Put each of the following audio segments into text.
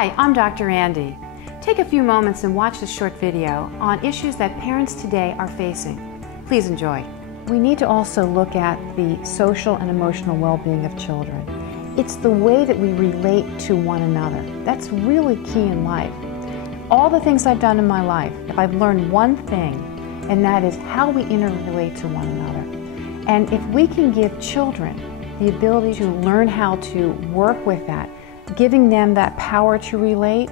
Hi, I'm Dr. Andie. Take a few moments and watch this short video on issues that parents today are facing. Please enjoy. We need to also look at the social and emotional well-being of children. It's the way that we relate to one another. That's really key in life. All the things I've done in my life, if I've learned one thing, and that is how we interrelate to one another. And if we can give children the ability to learn how to work with that, giving them that power to relate,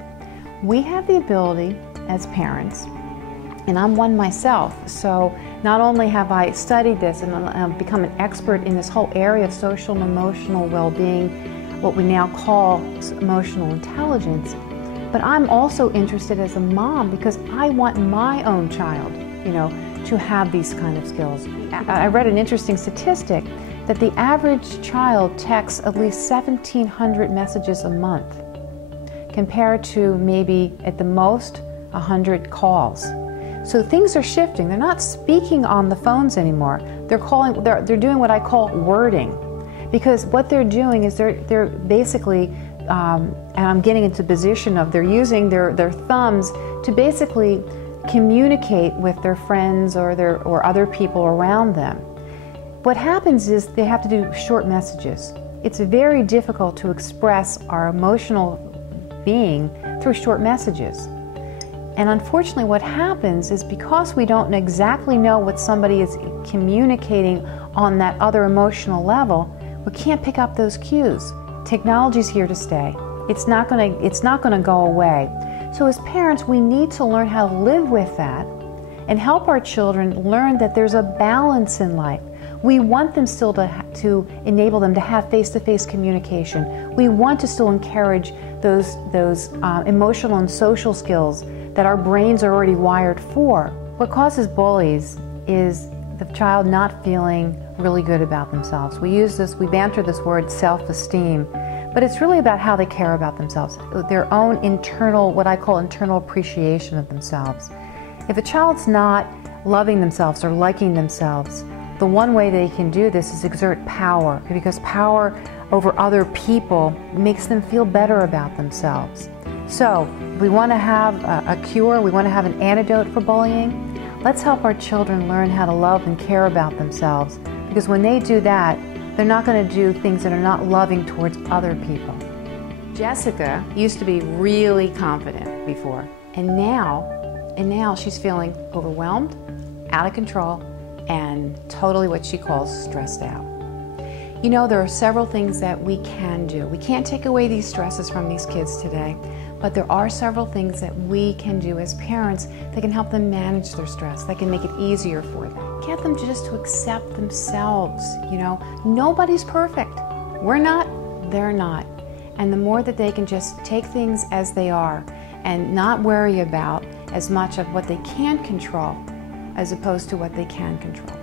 we have the ability as parents, and I'm one myself, so not only have I studied this and become an expert in this whole area of social and emotional well-being, what we now call emotional intelligence, but I'm also interested as a mom because I want my own child, to have these kind of skills. I read an interesting statistic that the average child texts at least 1,700 messages a month, compared to maybe at the most 100 calls. So things are shifting. They're not speaking on the phones anymore. They're doing what I call wording, because what they're doing is they're basically, and I'm getting into the position of they're using their thumbs to basically communicate with their friends or other people around them. What happens is they have to do short messages. It's very difficult to express our emotional being through short messages. And unfortunately what happens is because we don't exactly know what somebody is communicating on that other emotional level, we can't pick up those cues. Technology's here to stay. It's not going to go away. So as parents, we need to learn how to live with that and help our children learn that there's a balance in life. We want them still to enable them to have face-to-face communication. We want to still encourage those emotional and social skills that our brains are already wired for. What causes bullies is the child not feeling really good about themselves. We banter this word self-esteem, but it's really about how they care about themselves, their own internal, what I call internal appreciation of themselves. If a child's not loving themselves or liking themselves, the one way they can do this is exert power, because power over other people makes them feel better about themselves. So, we want to have a cure, we want to have an antidote for bullying. Let's help our children learn how to love and care about themselves, because when they do that, they're not going to do things that are not loving towards other people. Jessica used to be really confident before, and now she's feeling overwhelmed, out of control, and totally what she calls stressed out. There are several things that we can do. We can't take away these stresses from these kids today, but there are several things that we can do as parents that can help them manage their stress, that can make it easier for them. Get them just to accept themselves, Nobody's perfect. We're not, they're not. And the more that they can just take things as they are and not worry about as much of what they can't control as opposed to what they can control.